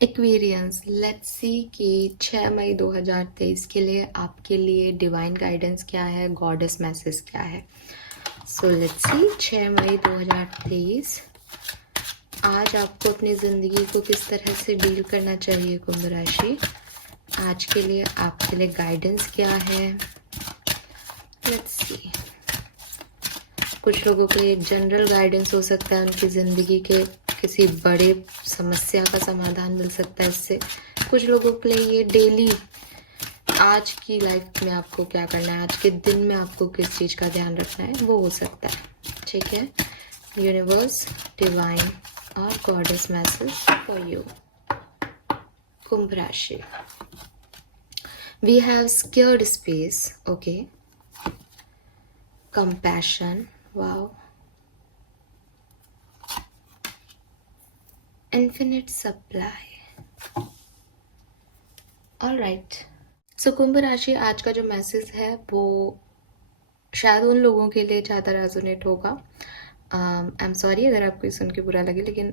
Aquarians, let's see कि 6 मई 2023 के लिए आपके लिए डिवाइन गाइडेंस क्या है, गॉडेस मैसेज क्या है। सो लेट्स सी 6 मई 2023 आज आपको अपनी ज़िंदगी को किस तरह से डील करना चाहिए। कुंभ राशि, आज के लिए आपके लिए गाइडेंस क्या है। लेट्स सी, कुछ लोगों के लिए जनरल गाइडेंस हो सकता है, उनकी ज़िंदगी के किसी बड़े समस्या का समाधान मिल सकता है इससे। कुछ लोगों के लिए ये डेली आज की लाइफ में आपको क्या करना है, आज के दिन में आपको किस चीज़ का ध्यान रखना है, वो हो सकता है। ठीक है, यूनिवर्स, डिवाइन और goddess message for you. Kumbh राशि, we have scared space, okay, compassion, wow, infinite supply. All right. So Kumbh राशि, आज का जो मैसेज है वो शायद उन लोगों के लिए ज़्यादा रेजोनेट होगा। आई एम सॉरी अगर आपको ये सुन के बुरा लगे, लेकिन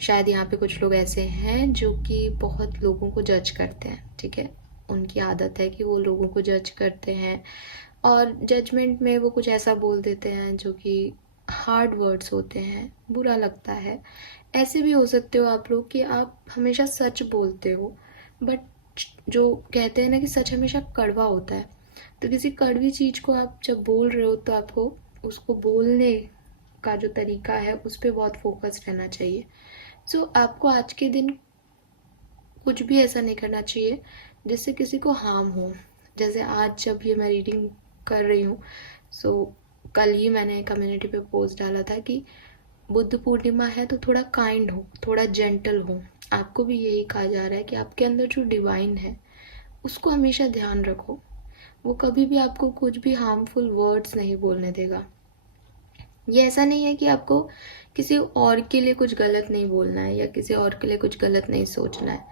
शायद यहाँ पे कुछ लोग ऐसे हैं जो कि बहुत लोगों को जज करते हैं। ठीक है, उनकी आदत है कि वो लोगों को जज करते हैं और जजमेंट में वो कुछ ऐसा बोल देते हैं जो कि हार्ड वर्ड्स होते हैं, बुरा लगता है। ऐसे भी हो सकते हो आप लोग कि आप हमेशा सच बोलते हो, बट जो कहते हैं ना कि सच हमेशा कड़वा होता है, तो किसी कड़वी चीज़ को आप जब बोल रहे हो तो आपको उसको बोलने का जो तरीका है उस पर बहुत फोकस रहना चाहिए। सो आपको आज के दिन कुछ भी ऐसा नहीं करना चाहिए जिससे किसी को हार्म हो। जैसे आज जब ये मैं रीडिंग कर रही हूँ, सो कल ही मैंने कम्युनिटी पे पोस्ट डाला था कि बुद्ध पूर्णिमा है तो थोड़ा काइंड हो, थोड़ा जेंटल हो। आपको भी यही कहा जा रहा है कि आपके अंदर जो डिवाइन है उसको हमेशा ध्यान रखो। वो कभी भी आपको कुछ भी हार्मफुल वर्ड्स नहीं बोलने देगा। ये ऐसा नहीं है कि आपको किसी और के लिए कुछ गलत नहीं बोलना है या किसी और के लिए कुछ गलत नहीं सोचना है।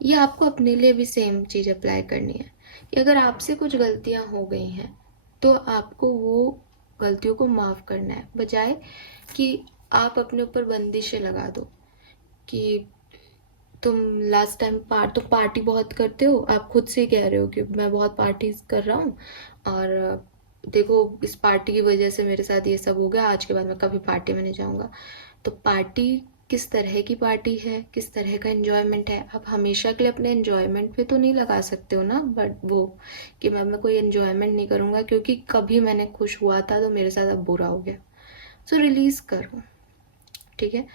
ये आपको अपने लिए भी सेम चीज़ अप्लाई करनी है कि अगर आपसे कुछ गलतियाँ हो गई हैं तो आपको वो गलतियों को माफ़ करना है, बजाय कि आप अपने ऊपर बंदिशें लगा दो कि तुम लास्ट टाइम तुम पार्टी बहुत करते हो। आप खुद से कह रहे हो कि मैं बहुत पार्टीज कर रहा हूँ और देखो इस पार्टी की वजह से मेरे साथ ये सब हो गया, आज के बाद मैं कभी पार्टी में नहीं जाऊँगा। तो पार्टी किस तरह की पार्टी है, किस तरह का एन्जॉयमेंट है, आप हमेशा के लिए अपने एन्जॉयमेंट पे तो नहीं लगा सकते हो ना। बट वो कि मैं कोई एन्जॉयमेंट नहीं करूँगा क्योंकि कभी मैंने खुश हुआ था तो मेरे साथ अब बुरा हो गया। सो रिलीज़ करो। ठीक है,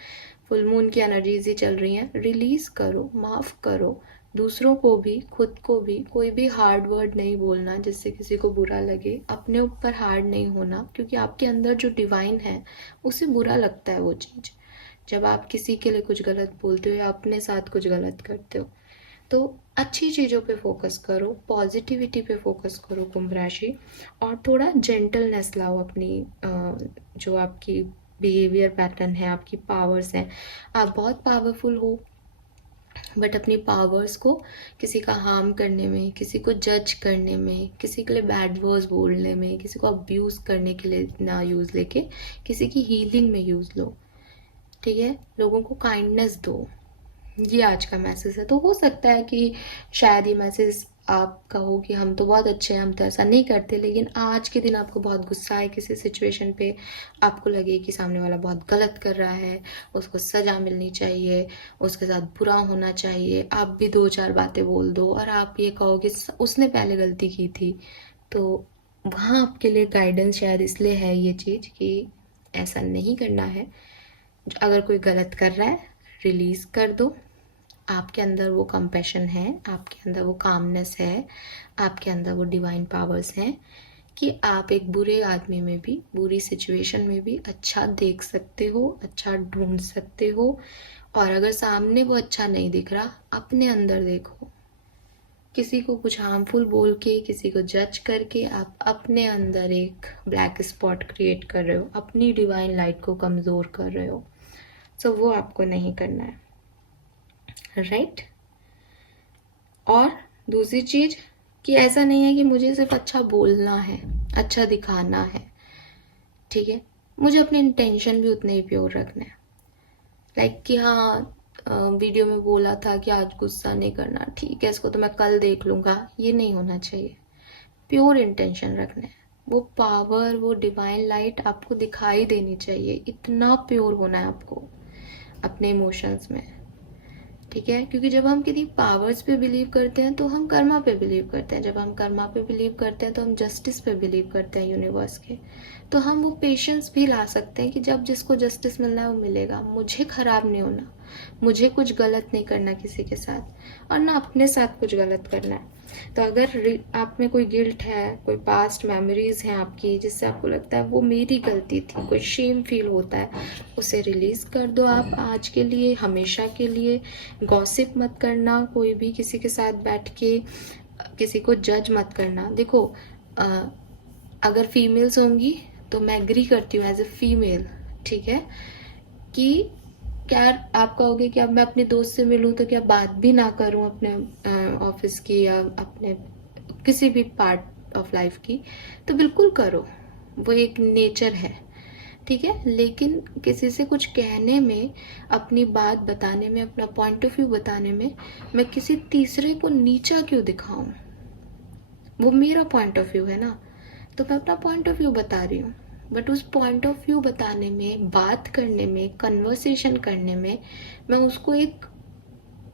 फुल मून की एनर्जीज ही चल रही हैं, रिलीज करो, माफ करो। दूसरों को भी, खुद को भी कोई भी हार्ड वर्ड नहीं बोलना जिससे किसी को बुरा लगे। अपने ऊपर हार्ड नहीं होना, क्योंकि आपके अंदर जो डिवाइन है उसे बुरा लगता है वो चीज़ जब आप किसी के लिए कुछ गलत बोलते हो या अपने साथ कुछ गलत करते हो। तो अच्छी चीज़ों पे फोकस करो, पॉजिटिविटी पे फोकस करो कुंभ राशि, और थोड़ा जेंटलनेस लाओ अपनी जो आपकी बिहेवियर पैटर्न है, आपकी पावर्स हैं। आप बहुत पावरफुल हो, बट अपनी पावर्स को किसी का हार्म करने में, किसी को जज करने में, किसी के लिए बैड वर्ड्स बोलने में, किसी को अब्यूज़ करने के लिए ना यूज़ लेके किसी की हीलिंग में यूज़ लो। ठीक है, लोगों को काइंडनेस दो। ये आज का मैसेज है। तो हो सकता है कि शायद ये मैसेज आप कहो कि हम तो बहुत अच्छे हैं, हम तो ऐसा नहीं करते, लेकिन आज के दिन आपको बहुत गुस्सा है किसी सिचुएशन पे, आपको लगे कि सामने वाला बहुत गलत कर रहा है, उसको सज़ा मिलनी चाहिए, उसके साथ बुरा होना चाहिए, आप भी दो चार बातें बोल दो और आप ये कहो कि उसने पहले गलती की थी। तो वहाँ आपके लिए गाइडेंस शायद इसलिए है ये चीज़ कि ऐसा नहीं करना है। अगर कोई गलत कर रहा है, रिलीज़ कर दो। आपके अंदर वो कंपैशन है, आपके अंदर वो कामनेस है, आपके अंदर वो डिवाइन पावर्स हैं कि आप एक बुरे आदमी में भी, बुरी सिचुएशन में भी अच्छा देख सकते हो, अच्छा ढूंढ सकते हो। और अगर सामने वो अच्छा नहीं दिख रहा, अपने अंदर देखो। किसी को कुछ हार्मफुल बोल के, किसी को जज करके आप अपने अंदर एक ब्लैक स्पॉट क्रिएट कर रहे हो, अपनी डिवाइन लाइट को कमज़ोर कर रहे हो। सो वो आपको नहीं करना है, राइट। और दूसरी चीज़ कि ऐसा नहीं है कि मुझे सिर्फ अच्छा बोलना है, अच्छा दिखाना है। ठीक है, मुझे अपने इंटेंशन भी उतने ही प्योर रखना है। लाइक कि हाँ, वीडियो में बोला था कि आज गुस्सा नहीं करना, ठीक है इसको तो मैं कल देख लूँगा, ये नहीं होना चाहिए। प्योर इंटेंशन रखना है, वो पावर, वो डिवाइन लाइट आपको दिखाई देनी चाहिए, इतना प्योर होना है आपको अपने इमोशंस में, ठीक है। क्योंकि जब हम किसी पावर्स पे बिलीव करते हैं तो हम कर्मा पे बिलीव करते हैं, जब हम कर्मा पे बिलीव करते हैं तो हम जस्टिस पे बिलीव करते हैं यूनिवर्स के, तो हम वो पेशेंस भी ला सकते हैं कि जब जिसको जस्टिस मिलना है वो मिलेगा, मुझे खराब नहीं होना, मुझे कुछ गलत नहीं करना किसी के साथ, और ना अपने साथ कुछ गलत करना है। तो अगर आप में कोई गिल्ट है, कोई पास्ट मेमोरीज हैं आपकी जिससे आपको लगता है वो मेरी गलती थी, कोई शेम फील होता है, उसे रिलीज कर दो आप आज के लिए, हमेशा के लिए। गॉसिप मत करना, कोई भी किसी के साथ बैठ के किसी को जज मत करना। देखो अगर फीमेल्स होंगी तो मैं एग्री करती हूँ एज ए फीमेल, ठीक है, कि क्या आप कहोगे कि अब मैं अपने दोस्त से मिलूं तो क्या बात भी ना करूं अपने ऑफिस की या अपने किसी भी पार्ट ऑफ लाइफ की, तो बिल्कुल करो, वो एक नेचर है, ठीक है। लेकिन किसी से कुछ कहने में, अपनी बात बताने में, अपना पॉइंट ऑफ व्यू बताने में मैं किसी तीसरे को नीचा क्यों दिखाऊं? वो मेरा पॉइंट ऑफ व्यू है ना, तो मैं अपना पॉइंट ऑफ व्यू बता रही हूँ। बट उस पॉइंट ऑफ व्यू बताने में, बात करने में, कन्वर्सेशन करने में मैं उसको एक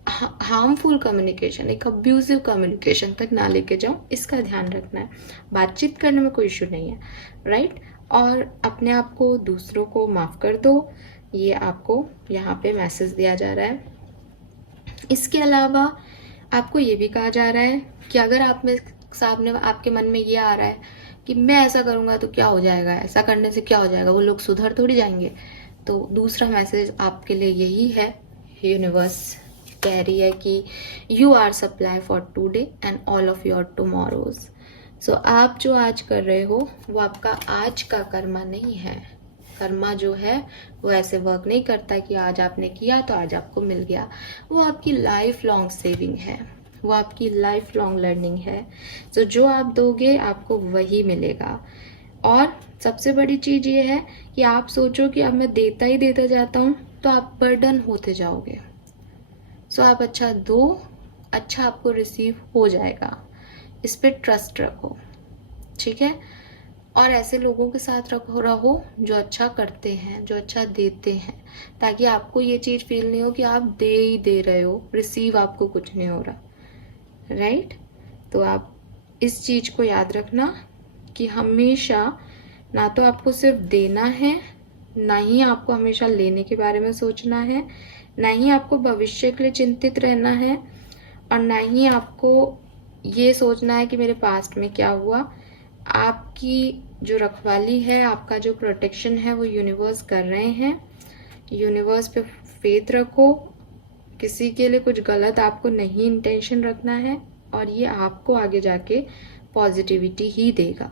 हार्मफुल कम्युनिकेशन, एक अब्यूजिव कम्युनिकेशन तक ना लेके जाऊँ, इसका ध्यान रखना है। बातचीत करने में कोई इशू नहीं है, राइट। और अपने आप को, दूसरों को माफ़ कर दो, ये आपको यहाँ पे मैसेज दिया जा रहा है। इसके अलावा आपको ये भी कहा जा रहा है कि अगर आप में सामने आपके मन में ये आ रहा है कि मैं ऐसा करूँगा तो क्या हो जाएगा, ऐसा करने से क्या हो जाएगा, वो लोग सुधर थोड़ी जाएंगे, तो दूसरा मैसेज आपके लिए यही है, यूनिवर्स कह रही है कि you are supply for today and all of your tomorrows. So आप जो आज कर रहे हो वो आपका आज का कर्मा नहीं है। कर्मा जो है वो ऐसे वर्क नहीं करता कि आज आपने किया तो आज आपको मिल गया, वो आपकी लाइफ लॉन्ग सेविंग है, वो आपकी लाइफ लॉन्ग लर्निंग है। तो जो आप दोगे आपको वही मिलेगा। और सबसे बड़ी चीज़ ये है कि आप सोचो कि अब मैं देता ही देता जाता हूँ तो आप बर्डन होते जाओगे। सो आप अच्छा दो, अच्छा आपको रिसीव हो जाएगा, इस पे ट्रस्ट रखो, ठीक है। और ऐसे लोगों के साथ रहो जो अच्छा करते हैं, जो अच्छा देते हैं, ताकि आपको ये चीज़ फील नहीं हो कि आप दे ही दे रहे हो, रिसीव आपको कुछ नहीं हो रहा, राइट। तो आप इस चीज़ को याद रखना कि हमेशा ना तो आपको सिर्फ देना है, ना ही आपको हमेशा लेने के बारे में सोचना है, ना ही आपको भविष्य के लिए चिंतित रहना है, और ना ही आपको ये सोचना है कि मेरे पास्ट में क्या हुआ। आपकी जो रखवाली है, आपका जो प्रोटेक्शन है वो यूनिवर्स कर रहे हैं। यूनिवर्स पे फेथ रखो, किसी के लिए कुछ गलत आपको नहीं इंटेंशन रखना है, और ये आपको आगे जाके पॉजिटिविटी ही देगा,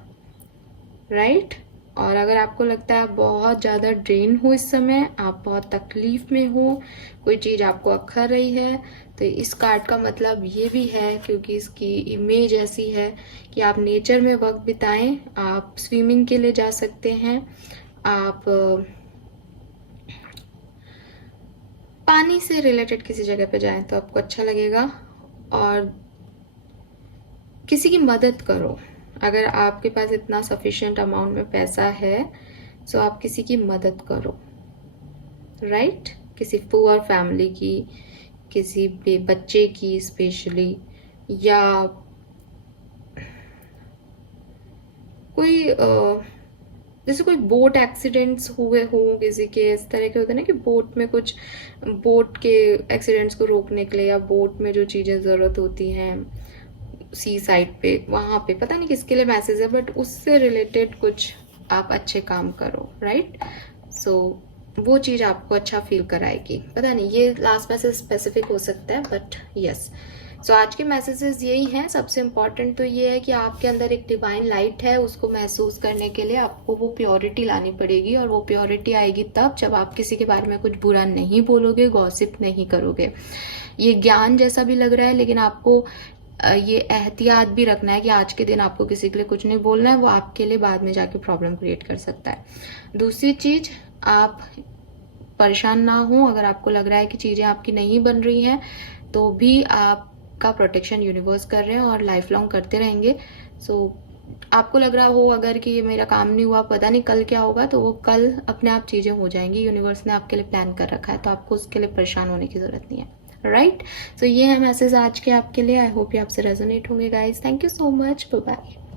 राइट। और अगर आपको लगता है बहुत ज़्यादा ड्रेन हो इस समय, आप बहुत तकलीफ में हो, कोई चीज़ आपको अखर रही है, तो इस कार्ड का मतलब ये भी है, क्योंकि इसकी इमेज ऐसी है कि आप नेचर में वक्त बिताएं, आप स्विमिंग के लिए जा सकते हैं, आप पानी से रिलेटेड किसी जगह पे जाएं तो आपको अच्छा लगेगा। और किसी की मदद करो, अगर आपके पास इतना सफिशिएंट अमाउंट में पैसा है तो आप किसी की मदद करो, राइट। किसी पुअर फैमिली की, किसी बच्चे की स्पेशली, या कोई जैसे कोई बोट एक्सीडेंट्स हुए हो किसी के, इस तरह के होते हैं ना कि बोट में कुछ, बोट के एक्सीडेंट्स को रोकने के लिए, या बोट में जो चीज़ें ज़रूरत होती हैं सी साइड पे, वहाँ पे पता नहीं किसके लिए मैसेज है, बट उससे रिलेटेड कुछ आप अच्छे काम करो, राइट। सो वो चीज़ आपको अच्छा फील कराएगी। पता नहीं ये लास्ट मैसेज स्पेसिफिक हो सकता है, बट यस। सो आज के मैसेजेस यही हैं। सबसे इम्पॉर्टेंट तो ये है कि आपके अंदर एक डिवाइन लाइट है, उसको महसूस करने के लिए आपको वो प्योरिटी लानी पड़ेगी, और वो प्योरिटी आएगी तब जब आप किसी के बारे में कुछ बुरा नहीं बोलोगे, गॉसिप नहीं करोगे। ये ज्ञान जैसा भी लग रहा है, लेकिन आपको ये एहतियात भी रखना है कि आज के दिन आपको किसी के लिए कुछ नहीं बोलना है, वो आपके लिए बाद में जाके प्रॉब्लम क्रिएट कर सकता है। दूसरी चीज, आप परेशान ना हो। अगर आपको लग रहा है कि चीज़ें आपकी नहीं बन रही हैं तो भी आपका प्रोटेक्शन यूनिवर्स कर रहे हैं और लाइफ लॉन्ग करते रहेंगे। सो आपको लग रहा हो अगर कि ये मेरा काम नहीं हुआ, पता नहीं कल क्या होगा, तो वो कल अपने आप चीज़ें हो जाएंगी। यूनिवर्स ने आपके लिए प्लान कर रखा है, तो आपको उसके लिए परेशान होने की ज़रूरत नहीं है। राइट, सो ये है मैसेज आज के आपके लिए। आई होप ये आपसे रेजोनेट होंगे guys. Thank you so much, bye bye.